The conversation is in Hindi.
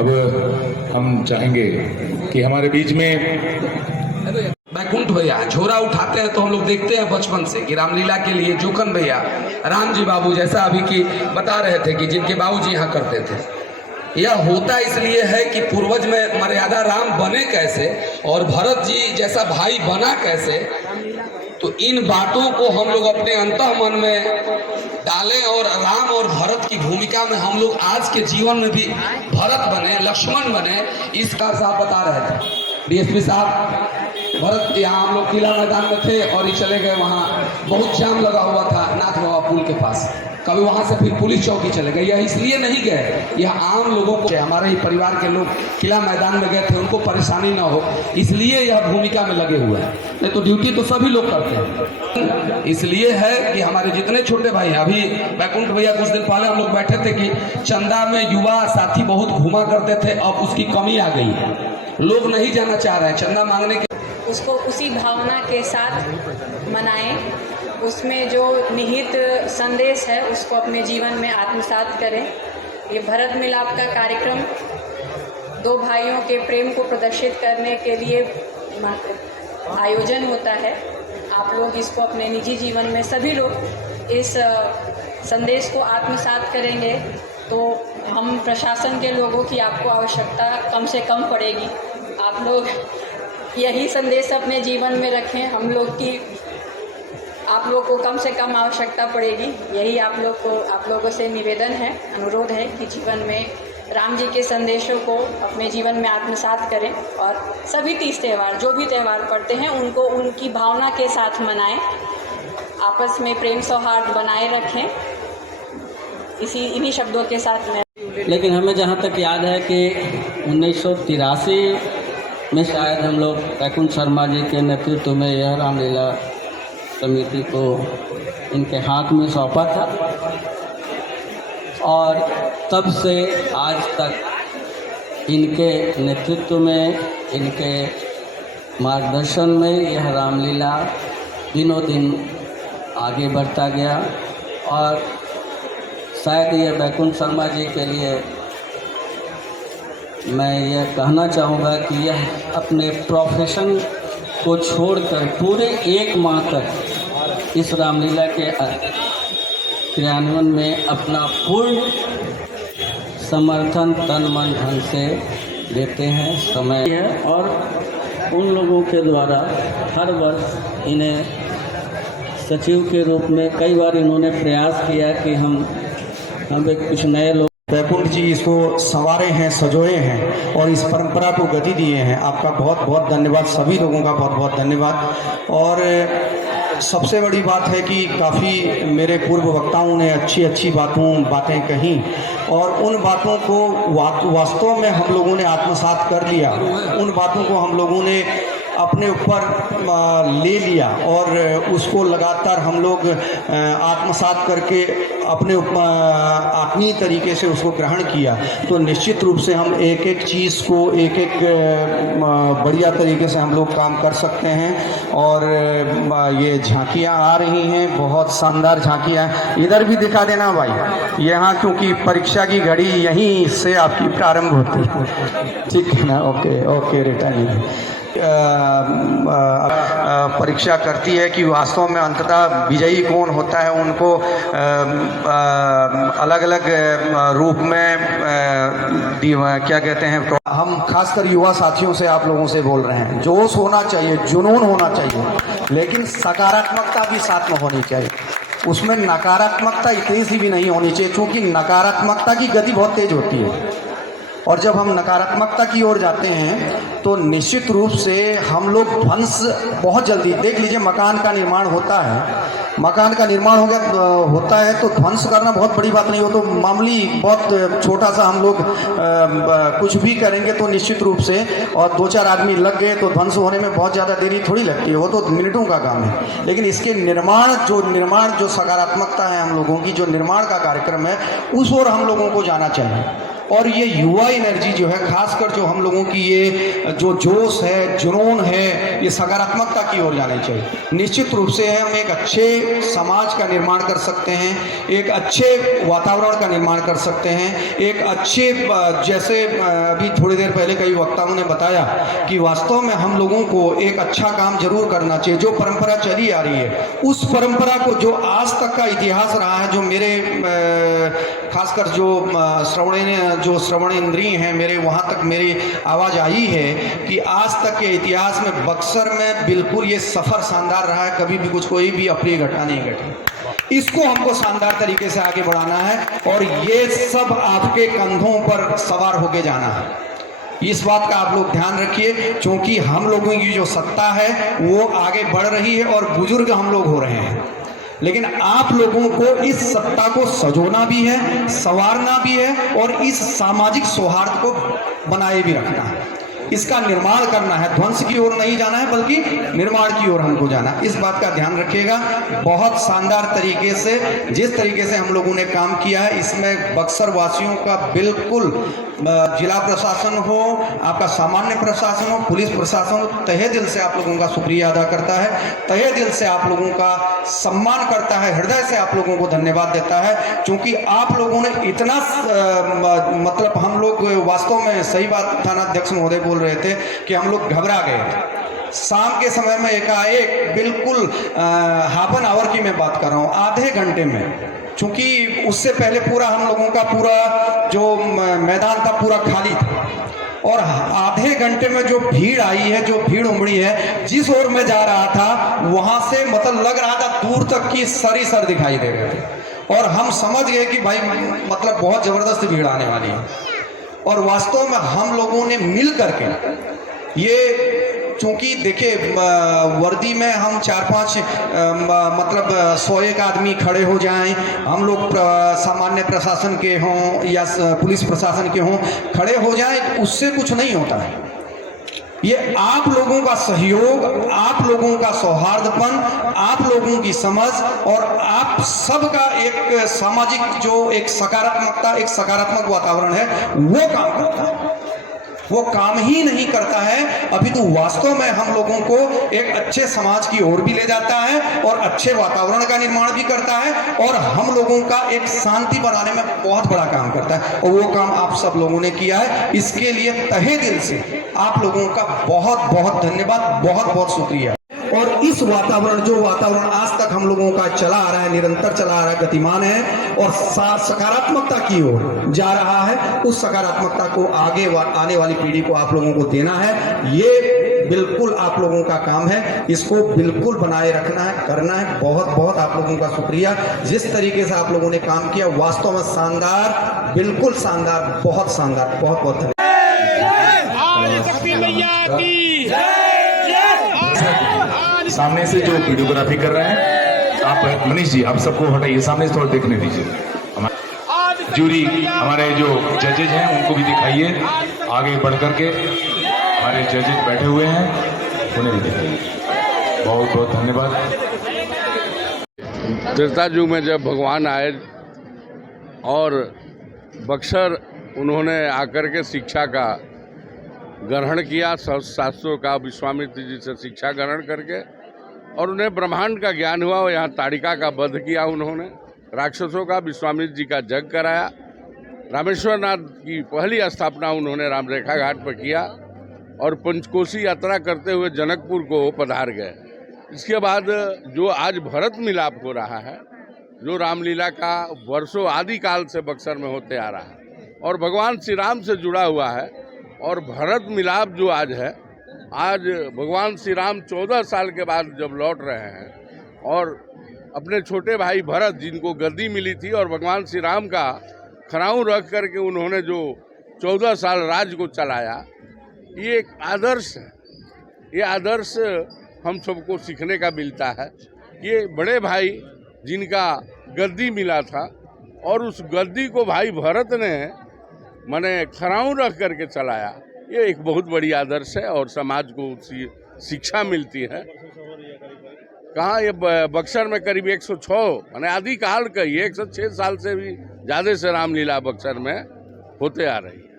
अब हम चाहेंगे कि हमारे बीच में बैकुंठ भैया झोरा उठाते हैं तो हम लोग देखते हैं बचपन से कि रामलीला के लिए जोखन भैया राम जी बाबू जैसा अभी की बता रहे थे कि जिनके बाबूजी यहाँ करते थे। यह होता इसलिए है कि पूर्वज में मर्यादा राम बने कैसे और भरत जी जैसा भाई बना कैसे, तो इन बातों को हम लोग अपने अंतः मन में डालें और राम और भरत की भूमिका में हम लोग आज के जीवन में भी भरत बने, लक्ष्मण बने। इसका साहब बता रहे थे डीएसपी साहब, भरत यहाँ हम लोग किला मैदान में थे और ये चले गए वहाँ, बहुत जाम लगा हुआ था नाथ बाबा पुल के पास, कभी वहाँ से फिर पुलिस चौकी चले गए। यह इसलिए नहीं गए, यह आम लोगों को, हमारे ही परिवार के लोग किला मैदान में गए थे, उनको परेशानी ना हो इसलिए यह भूमिका में लगे हुए हैं। नहीं तो ड्यूटी तो सभी लोग करते हैं। इसलिए है कि हमारे जितने छोटे भाई, अभी बैकुंठ भैया कुछ दिन पहले हम लोग बैठे थे कि चंदा में युवा साथी बहुत घुमा करते थे, अब उसकी कमी आ गई है, लोग नहीं जाना चाह रहे हैं चंदा मांगने के। उसको उसी भावना के साथ मनाएं, उसमें जो निहित संदेश है उसको अपने जीवन में आत्मसात करें। ये भरत मिलाप का कार्यक्रम दो भाइयों के प्रेम को प्रदर्शित करने के लिए आयोजन होता है। आप लोग इसको अपने निजी जीवन में सभी लोग इस संदेश को आत्मसात करेंगे तो हम प्रशासन के लोगों की आपको आवश्यकता कम से कम पड़ेगी। आप लोग यही संदेश अपने जीवन में रखें, हम लोग की आप लोग को कम से कम आवश्यकता पड़ेगी। यही आप लोगों से निवेदन है, अनुरोध है कि जीवन में राम जी के संदेशों को अपने जीवन में आत्मसात करें और सभी तीज त्यौहार जो भी त्यौहार पड़ते हैं उनको उनकी भावना के साथ मनाएं, आपस में प्रेम सौहार्द बनाए रखें। इन्हीं शब्दों के साथ मैं, लेकिन हमें जहाँ तक याद है कि 1983 में शायद हम लोग बैकुंठ शर्मा जी के नेतृत्व में यह रामलीला समिति को इनके हाथ में सौंपा था और तब से आज तक इनके नेतृत्व में, इनके मार्गदर्शन में यह रामलीला दिनों दिन आगे बढ़ता गया और शायद ये बैकुंठ शर्मा जी के लिए मैं यह कहना चाहूँगा कि यह अपने प्रोफेशन को छोड़कर पूरे 1 माह तक इस रामलीला के क्रियान्वयन में अपना पूर्ण समर्थन तन मन धन से देते हैं। समय है और उन लोगों के द्वारा हर वर्ष इन्हें सचिव के रूप में कई बार इन्होंने प्रयास किया कि हम कुछ नए लोग, बैकुंठ जी इसको संवारे हैं, सजोए हैं और इस परंपरा को गति दिए हैं। आपका बहुत बहुत धन्यवाद, सभी लोगों का बहुत बहुत धन्यवाद। और सबसे बड़ी बात है कि काफ़ी मेरे पूर्व वक्ताओं ने अच्छी बातें कहीं और उन बातों को वास्तव में हम लोगों ने आत्मसात कर लिया, उन बातों को हम लोगों ने अपने ऊपर ले लिया और उसको लगातार हम लोग आत्मसात करके अपने आत्मीय तरीके से उसको ग्रहण किया। तो निश्चित रूप से हम एक एक चीज़ को एक एक बढ़िया तरीके से हम लोग काम कर सकते हैं। और ये झांकियाँ आ रही हैं, बहुत शानदार झांकियाँ। इधर भी दिखा देना भाई, यहाँ क्योंकि परीक्षा की घड़ी यहीं से आपकी प्रारंभ होती है, ठीक है ना? ओके रिटर्निंग परीक्षा करती है कि वास्तव में अंततः विजयी कौन होता है। उनको अलग अलग रूप में क्या कहते हैं, हम खासकर युवा साथियों से, आप लोगों से बोल रहे हैं, जोश होना चाहिए, जुनून होना चाहिए, लेकिन सकारात्मकता भी साथ में होनी चाहिए। उसमें नकारात्मकता इतनी सी भी नहीं होनी चाहिए, क्योंकि नकारात्मकता की गति बहुत तेज होती है और जब हम नकारात्मकता की ओर जाते हैं तो निश्चित रूप से हम लोग ध्वंस बहुत जल्दी, देख लीजिए मकान का निर्माण होता है, मकान का निर्माण होता है तो ध्वंस करना बहुत बड़ी बात नहीं हो, तो मामूली बहुत छोटा सा हम लोग कुछ भी करेंगे तो निश्चित रूप से, और 2-4 आदमी लग गए तो ध्वंस होने में बहुत ज़्यादा देरी थोड़ी लगती है, वो तो मिनटों का काम है। लेकिन इसके निर्माण जो सकारात्मकता है हम लोगों की, जो निर्माण का कार्यक्रम है, उस ओर हम लोगों को जाना चाहिए। और ये युवा एनर्जी जो है, खासकर जो हम लोगों की ये जो जोश है, जुनून है, ये सकारात्मकता की ओर जानी चाहिए। निश्चित रूप से हम एक अच्छे समाज का निर्माण कर सकते हैं, एक अच्छे वातावरण का निर्माण कर सकते हैं, एक अच्छे जैसे अभी थोड़ी देर पहले कई वक्ताओं ने बताया कि वास्तव में हम लोगों को एक अच्छा काम जरूर करना चाहिए। जो परंपरा चली आ रही है उस परंपरा को, जो आज तक का इतिहास रहा है, जो मेरे खासकर जो श्रवण इंद्रिय हैं मेरे, वहाँ तक मेरी आवाज़ आई है कि आज तक के इतिहास में बक्सर में बिल्कुल ये सफ़र शानदार रहा है, कभी भी कुछ कोई भी अप्रिय घटना नहीं घटी। इसको हमको शानदार तरीके से आगे बढ़ाना है और ये सब आपके कंधों पर सवार होके जाना है। इस बात का आप लोग ध्यान रखिए, क्योंकि हम लोगों की जो सत्ता है वो आगे बढ़ रही है और बुजुर्ग हम लोग हो रहे हैं, लेकिन आप लोगों को इस सत्ता को सजोना भी है, संवारना भी है और इस सामाजिक सौहार्द को बनाए भी रखना है, इसका निर्माण करना है। ध्वंस की ओर नहीं जाना है बल्कि निर्माण की ओर हमको जाना है। इस बात का ध्यान रखिएगा। बहुत शानदार तरीके से जिस तरीके से हम लोगों ने काम किया है, इसमें बक्सर वासियों का बिल्कुल जिला प्रशासन हो, आपका सामान्य प्रशासन हो, पुलिस प्रशासन हो, तहे दिल से आप लोगों का शुक्रिया अदा करता है, तहे दिल से आप लोगों का सम्मान करता है, हृदय से आप लोगों को धन्यवाद देता है, क्योंकि आप लोगों ने इतना मतलब हम लोग वास्तव में, सही बात थानाध्यक्ष महोदय बोल रहे थे कि हम लोग घबरा गए। शाम के समय में एकाएक बिल्कुल हाफ एन आवर की मैं बात कर रहा हूँ, आधे घंटे में, क्योंकि उससे पहले पूरा हम लोगों का पूरा जो मैदान था पूरा खाली था और आधे घंटे में जो भीड़ आई है, जो भीड़ उमड़ी है, जिस ओर मैं जा रहा था वहां से मतलब लग रहा था दूर तक की सर ही सर दिखाई दे रहे थे और हम समझ गए कि भाई मतलब बहुत जबरदस्त भीड़ आने वाली है। और वास्तव में हम लोगों ने मिल करके ये, चूंकि देखिए वर्दी में हम 4-5 मतलब 100-1 आदमी खड़े हो जाएं, हम लोग सामान्य प्रशासन के हों या पुलिस प्रशासन के हों, खड़े हो जाएं, उससे कुछ नहीं होता है। ये आप लोगों का सहयोग, आप लोगों का सौहार्दपन, आप लोगों की समझ और आप सबका एक सामाजिक जो एक सकारात्मकता, एक सकारात्मक वातावरण है, वो काम करता है। वो काम ही नहीं करता है, अभी तो वास्तव में हम लोगों को एक अच्छे समाज की ओर भी ले जाता है और अच्छे वातावरण का निर्माण भी करता है और हम लोगों का एक शांति बनाने में बहुत बड़ा काम करता है और वो काम आप सब लोगों ने किया है। इसके लिए तहे दिल से आप लोगों का बहुत बहुत धन्यवाद, बहुत बहुत शुक्रिया। और इस वातावरण, जो वातावरण आज तक हम लोगों का चला आ रहा है, निरंतर चला आ रहा है, गतिमान है और सकारात्मकता की ओर जा रहा है, उस सकारात्मकता को आगे आने वाली पीढ़ी को आप लोगों को देना है। ये बिल्कुल आप लोगों का काम है, इसको बिल्कुल बनाए रखना है, करना है। बहुत बहुत आप लोगों का शुक्रिया। जिस तरीके से आप लोगों ने काम किया वास्तव में शानदार, बिल्कुल शानदार, बहुत शानदार, बहुत बहुत धन्यवाद। सामने से जो वीडियोग्राफी कर रहे हैं आप मनीष जी, आप सबको हटाइए, सामने से थोड़ा देखने दीजिए। हमारे जूरी, हमारे जो जजेज हैं उनको भी दिखाइए, आगे बढ़ करके हमारे जजेज बैठे हुए हैं उन्हें भी दिखाइए। बहुत बहुत धन्यवाद। त्रेतायुग में जब भगवान आए और बक्सर उन्होंने आकर के शिक्षा का ग्रहण किया, शास्त्रों का विश्वामित्र जी से शिक्षा ग्रहण करके, और उन्हें ब्रह्मांड का ज्ञान हुआ और यहाँ ताड़िका का वध किया। उन्होंने राक्षसों का विश्वामित्र जी का जग कराया। रामेश्वर नाथ की पहली स्थापना उन्होंने रामरेखा घाट पर किया और पंचकोशी यात्रा करते हुए जनकपुर को पधार गए। इसके बाद जो आज भरत मिलाप हो रहा है, जो रामलीला का वर्षों आदिकाल से बक्सर में होते आ रहा है और भगवान श्री राम से जुड़ा हुआ है, और भरत मिलाप जो आज है, आज भगवान श्री राम 14 साल के बाद जब लौट रहे हैं और अपने छोटे भाई भरत, जिनको गद्दी मिली थी और भगवान श्री राम का खराऊं रख करके उन्होंने जो 14 साल राज्य को चलाया, ये एक आदर्श है। ये आदर्श हम सबको सीखने का मिलता है। ये बड़े भाई जिनका गद्दी मिला था और उस गद्दी को भाई भरत ने माने खराऊं रख करके चलाया, ये एक बहुत बड़ी आदर्श है और समाज को उसकी शिक्षा मिलती है। कहाँ ये बक्सर में करीब 106 माने आदिकाल का, ये 106 साल से भी ज़्यादा से रामलीला बक्सर में होते आ रही है।